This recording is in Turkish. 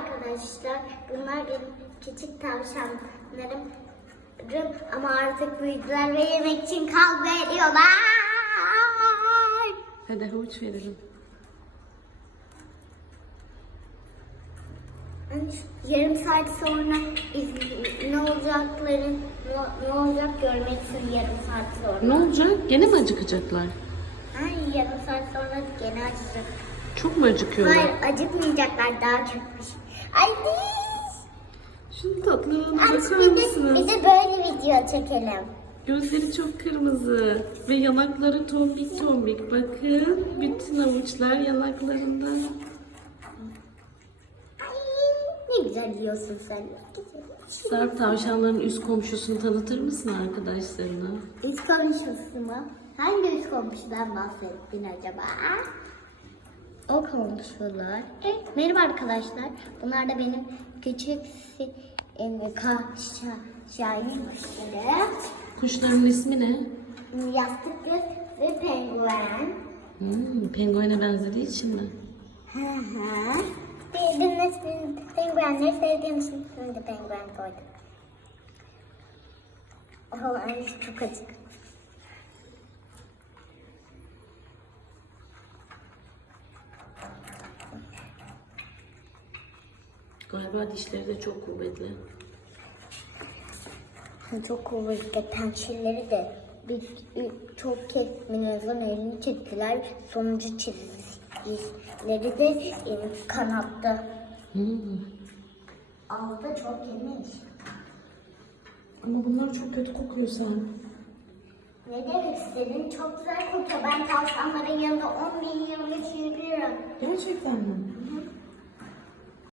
arkadaşlar. Bunlar benim küçük tavşanlarım. Ama artık büyüdüler ve yemek için kavga ediyorlar. Hadi havuç verelim. Yarım saat sonra ne olacakları ne, ne olacak görmek için yarım saat sonra. Ne olacak? Gene mi acıkacaklar? Ay yarım saat sonra gene açacak. Çok mu acıkıyorlar? Hayır acıkmayacaklar daha çok bir şey. Biz. Şunun tatlılığına bakar mısınız? bir de böyle video çekelim. Gözleri çok kırmızı ve yanakları tombik tombik. Bakın bütün avuçlar yanaklarında. Ay ne güzel yiyorsun sen. Sarp tavşanların üst komşusunu tanıtır mısın arkadaşlarına? Üst komşusu mu? Hangi üst komşudan bahsettin acaba? Komşular. E, merhaba arkadaşlar. Bunlar da benim küçük si- ka, şa, şahin kuşları. Kuşların ismi ne? Yastık göz ve penguen. Hmm, penguene benzediği için mi? Hı hı. Bildim ne penguenleri sevdiğim için şimdi penguen koydum. Oh, çok acık. Galiba dişleri de çok kuvvetli. Çok kuvvetli pençeleri de bir, çok kez minozun elini çektiler. Sonucu çizgileri de kanattı. Hmm. Aldı çok yemiş. Ama bunlar çok kötü kokuyor sen. Ne demek istedin? Çok güzel kokuyor. Ben tavşanların yanında 10 bin yıl geçirebilirim. Gerçekten mi?